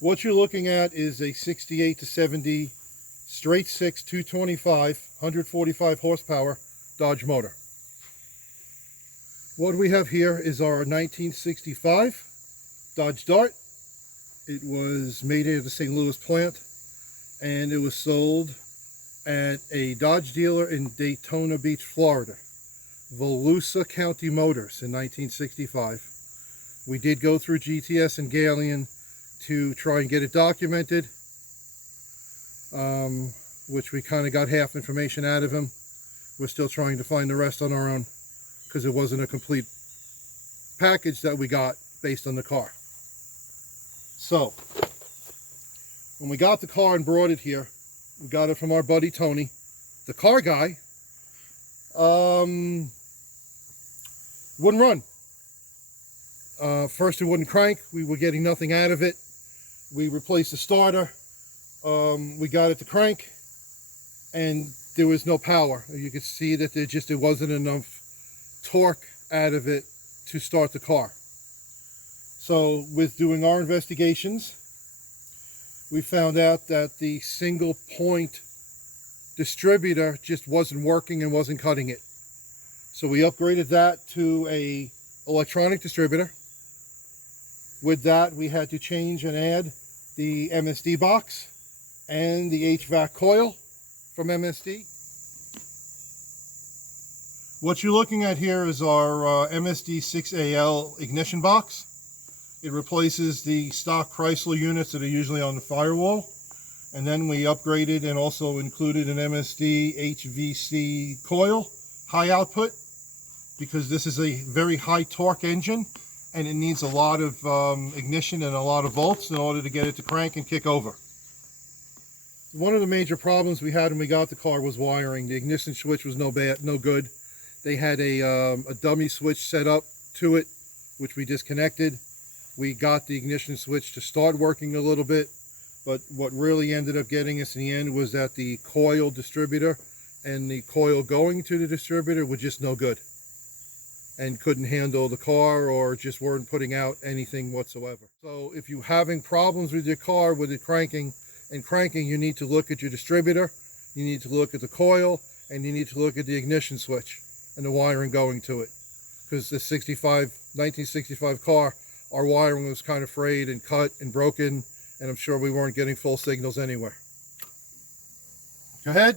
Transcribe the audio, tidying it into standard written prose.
What you're looking at is a 68 to 70 straight six 225 145 horsepower Dodge motor. What we have here is our 1965 Dodge Dart. It was made at the St. Louis plant, and it was sold at a Dodge dealer in Daytona Beach, Florida, Volusia County Motors, in 1965. We did go through GTS and Galeon to try and get it documented, which we kind of got half information out of him. We're still trying to find the rest on our own because it wasn't a complete package that we got based on the car. So when we got the car and brought it here, we got it from our buddy Tony, the car guy. Wouldn't run. First it wouldn't crank. We were getting nothing out of it. We replaced the starter. We got it to crank, and there was no power. You could see that there wasn't enough torque out of it to start the car. So with doing our investigations, we found out that the single point distributor just wasn't working and wasn't cutting it. So we upgraded that to a electronic distributor. With that, we had to change and add the MSD box and the HVAC coil from MSD. What you're looking at here is our MSD 6AL ignition box. It replaces the stock Chrysler units that are usually on the firewall. And then we upgraded and also included an MSD HVC coil, high output, because this is a very high torque engine and it needs a lot of ignition and a lot of volts in order to get it to crank and kick over. One of the major problems we had when we got the car was wiring. The ignition switch was no good. They had a dummy switch set up to it, which we disconnected. We got the ignition switch to start working a little bit, but what really ended up getting us in the end was that the coil distributor and the coil going to the distributor were just no good and couldn't handle the car, or just weren't putting out anything whatsoever. So if you're having problems with your car with it cranking, you need to look at your distributor, you need to look at the coil, and you need to look at the ignition switch and the wiring going to it. Because the 1965 car, our wiring was kind of frayed and cut and broken, and I'm sure we weren't getting full signals anywhere. Go ahead.